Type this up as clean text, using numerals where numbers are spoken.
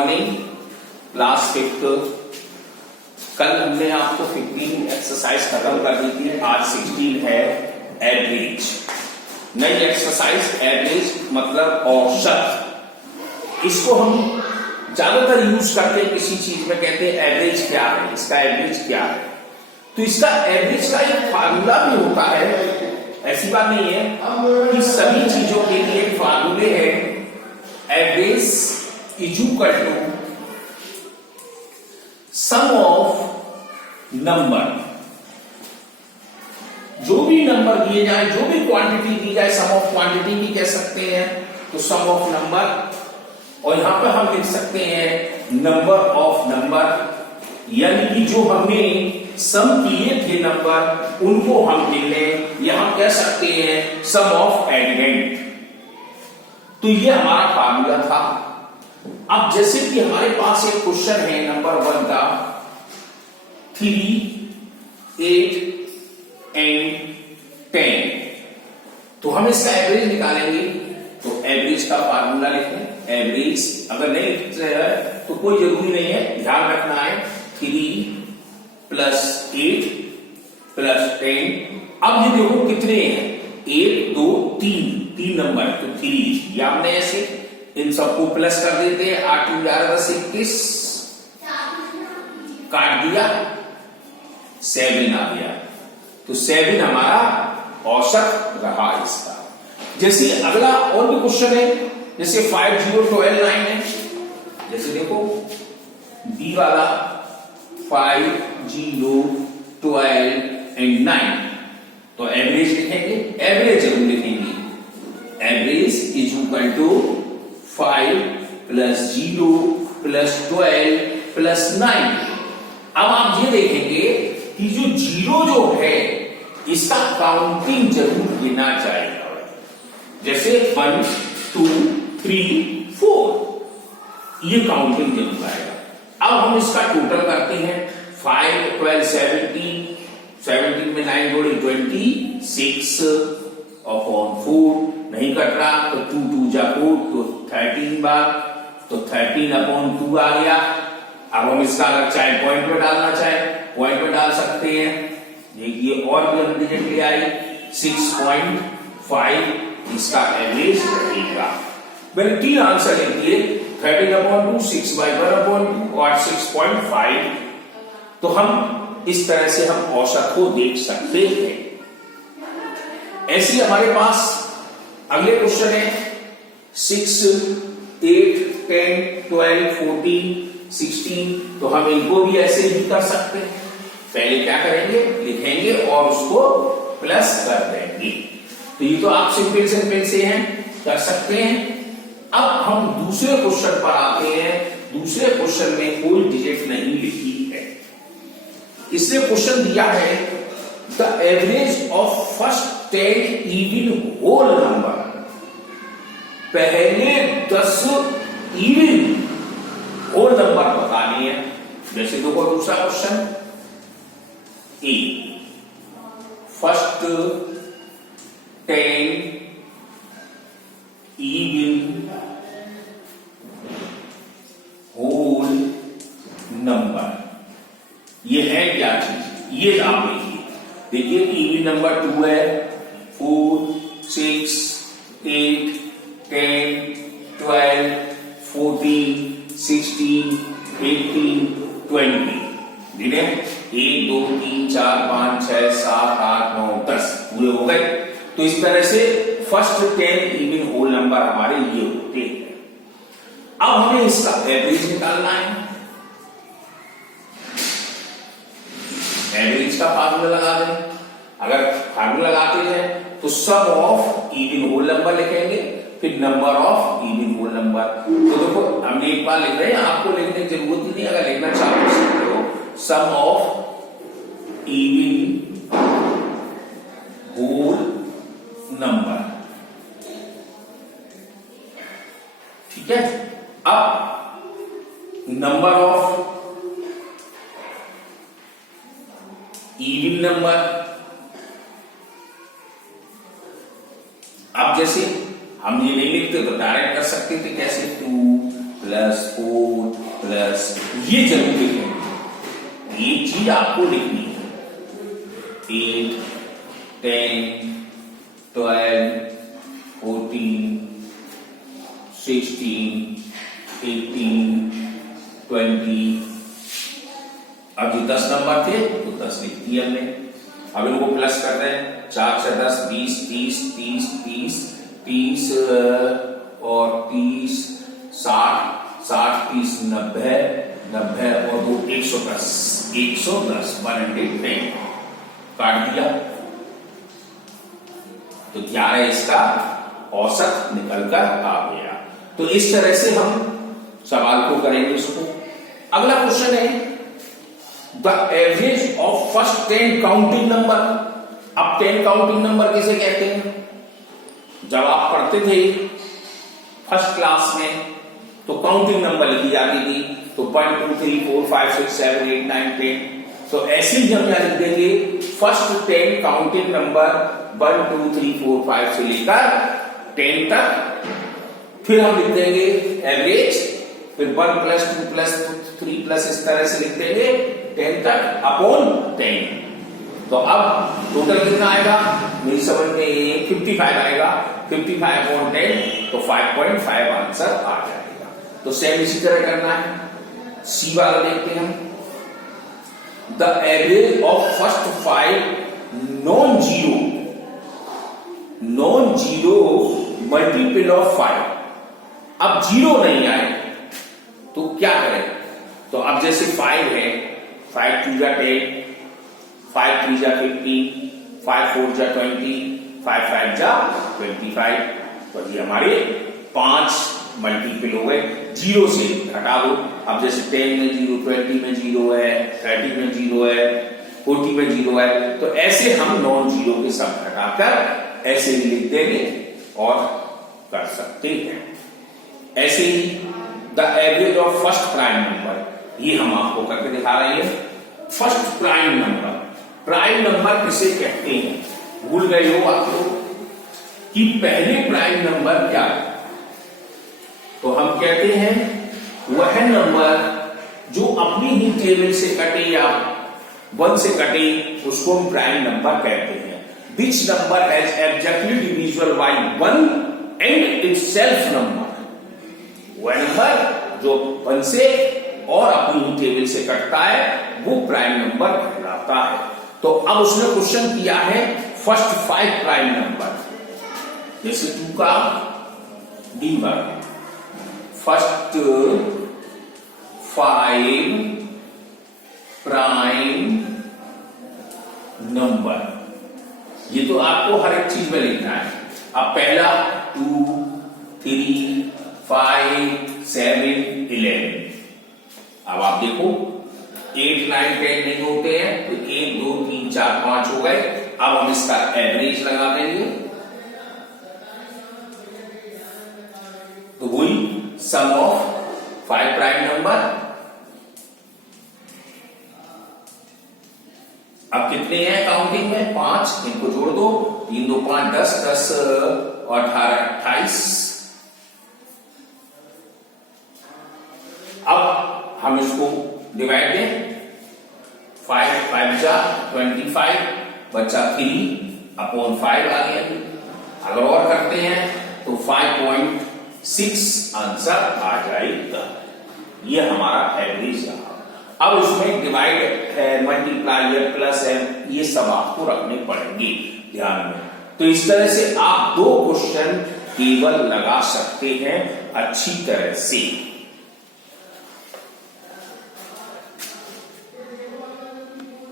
Morning class 5th। कल हमने आपको 15 एक्सरसाइज खत्म कर दी थी, आज 16 है एवरेज। नई एक्सरसाइज एवरेज मतलब औसत। इसको हम ज्यादातर यूज करते हैं किसी चीज में, कहते हैं एवरेज क्या है, इसका एवरेज क्या है। तो इसका एवरेज का एक फार्मूला भी होता है, ऐसी बात नहीं है कि सभी चीजों के लिए फार्मूले हैं। Average is equal to sum of number, जो भी नंबर दिए जाए, जो भी क्वांटिटी दी जाए, सम ऑफ क्वांटिटी भी कह सकते हैं, तो सम ऑफ नंबर। और यहां पर हम लिख सकते हैं नंबर ऑफ नंबर, यानी कि जो हमने सम किए थे नंबर उनको हम गिन लें, या हम कह सकते हैं सम ऑफ एलिमेंट। तो ये हमारा फार्मूला था। अब जैसे कि हमारे पास एक क्वेश्चन है नंबर 1 का, 3, 8 एंड 10, तो हम इसका एवरेज निकालेंगे। तो एवरेज का फार्मूला लिखें। एवरेज अगर नहीं लिखते हैं तो कोई जरूरी नहीं है, ध्यान रखना है 3 + 8 + 10। अब ये देखो कितने हैं, 1 2 3 नंबर, तो 3 या हमने ऐसे इन सबको प्लस कर देते हैं। 8 × 11 = 21, काट दिया 7 आ गया, तो 7 हमारा औसत रहा इसका। जैसे अगला और भी क्वेश्चन है, जैसे 5 0 12 9 है। जैसे देखो बी वाला 5 0 12 एंड 9, तो एवरेज लिखेंगे, एवरेज जरूर लिखेंगे। Average is equal to 5 + 0 + 12 + 9। अब आप ये देखेंगे कि जो 0 जो है इसका काउंटिंग जरूर गिना जाएगा। जैसे 1 2 3 4, ये काउंटिंग जरूर आएगा। अब हम इसका टोटल करते हैं। 5 12 17 में 9 जोड़े 26 अपॉन 4, नहीं कट रहा तो 2 2 जा 4, तो 13 बार, तो 13 अपॉन 2 आ गया। अब हम इसका अगर चाहे पॉइंट में डालना चाहे पॉइंट में डाल सकते हैं। देखिए और भी डिजिट ले आई 6.5, इसका एवरेज रहेगा। मैंने 3 आंसर लिख दिए, 13/2, 6/1/2 और 6.5। तो हम इस तरह से हम औसत को देख सकते हैं। ऐसे हमारे पास अगले क्वेश्चन है 6 8 10 12 14 16, तो हम इनको भी ऐसे ही कर सकते हैं। पहले क्या करेंगे, लिखेंगे और उसको प्लस कर देंगे। तो ये तो आप सिंपल से हैं, कर सकते हैं। अब हम दूसरे क्वेश्चन पर आते हैं। दूसरे क्वेश्चन में कोई डिजिट नहीं लिखी है। इससे क्वेश्चन दिया है the average of first 10 even whole number, पहले 10 इवन होल नंबर बतानी है। जैसे देखो दूसरा क्वेश्चन, ए फर्स्ट 10 इवन होल नंबर, ये है क्या चीज, ये आप देखिए इवन नंबर 2 है, 4 6 8 10 12 14 16 18 20, गिने 1 2 3 4 5 6 7 8 9 10 पूरे हो गए। तो इस तरह से फर्स्ट 10 इवन होल नंबर हमारे ये होते हैं। अब हमें इसका एवरेज निकालना है। एवरेज का फार्मूला लगा दें। अगर फार्मूला लगाते हैं तो sum of even whole number लिखेंगे, फिर number of even whole number. तो देखो हम एक बार लिख रहे हैं, आपको लिखने की जरूरत ही नहीं, अगर लिखना चाहो तो sum of even whole number, ठीक है। अब नंबर ऑफ इवन नंबर, अब जैसे हम ये नहीं लिखते तो डायरेक्ट कर सकते थे, कैसे 2 + 4 प्लस, ये जरूर लिखेंगे, ये चीज आपको लिखनी है। 8, 10, 12, 14, 16, 18, 20। अब जो 10 नंबर थे तो 10 लिख दिए हमने। अब इनको प्लस कर रहे हैं, 4 से 10, 20, 30, 30, 30, 30 और 30, 60, 60, 30, 90, 90 और 2, 110, 110, 110 काट दिया तो 11 इसका औसत निकलकर आ गया। तो इस तरह से हम सवाल को करेंगे इसको। अगला क्वेश्चन है the average of first 10 counting number. अब 10 काउंटिंग नंबर किसे कहते हैं? जब आप पढ़ते थे फर्स्ट क्लास में तो काउंटिंग नंबर लिखी जाती थी, तो 1 2 3 4 5 6 7 8 9 10। तो ऐसे ही हम यहां लिख देंगे फर्स्ट 10 काउंटिंग नंबर 1 2 3 4 5 से लेकर 10 तक। फिर हम लिख देंगे एवरेज, फिर 1 प्लस 2 प्लस 3 प्लस, इस तरह से लिख देंगे 10 तक अपॉन 10। तो अब टोटल कितना आएगा मेरी समझ में 55 आएगा। 55 अपॉन 10 तो 5.5 आंसर आ जाएगा। तो सेम इसी तरह करना है। सी वाला देखते हैं हम। The average of first 5 non zero multiple of 5। अब जीरो नहीं आए तो क्या करें? तो अब जैसे 5 है, 5 2 जा 10, 5 3 जा 15, 5 4 जा 20, 5 5 जा 25। तो ये हमारे 5 मल्टीपल हो गए। जीरो से हटा दो। अब जैसे 10 में 0, 20 में 0 है, 30 में 0 है, 40 में 0 है, तो ऐसे हम नॉन जीरो के सब हटाकर ऐसे ही लिख देंगे और कर सकते हैं। ऐसे ही the average of first prime number, ये हम आपको करके दिखा रहे हैं। First prime number, prime number किसे कहते हैं? भूल गए हो आप लोग कि पहले प्राइम नंबर क्या है? तो हम कहते हैं वह नंबर जो अपनी ही टेबल से कटे या 1 से कटे, उसको हम प्राइम नंबर कहते हैं। Which number has exactly divisible by 1 and itself number, वह नंबर जो 1 से और अपनी ही टेबल से कटता है वो प्राइम नंबर कहलाता है। तो अब उसने क्वेश्चन किया है फर्स्ट 5 प्राइम नंबर, जैसे 2 का D1, फर्स्ट 5 प्राइम नंबर, ये तो आपको हर एक चीज में लिखना है। अब पहला 2 3 5 7 11। अब आप देखो 8 9 10 नहीं होते हैं तो 1 2 3 4 5 हो गए। अब हम इसका एवरेज लगा देंगे तो वही सम ऑफ 5 प्राइम नंबर। अब कितने हैं काउंटिंग में? 5, इनको जोड़ दो, 3 2 5 10, 10 और 18 28। अब हम इसको डिवाइड दें, 5 5 जा 25, बच्चा 3 अपॉन 5 आ गया। अगर और करते हैं तो 5.6 आंसर आ जाएगा। ये हमारा एवरेज रहा। अब इसमें डिवाइड है, मल्टीप्लाई है, प्लस है, ये सब आपको रखने पड़ेंगे ध्यान में। तो इस तरह से आप 2 क्वेश्चन केवल लगा सकते हैं अच्छी तरह से।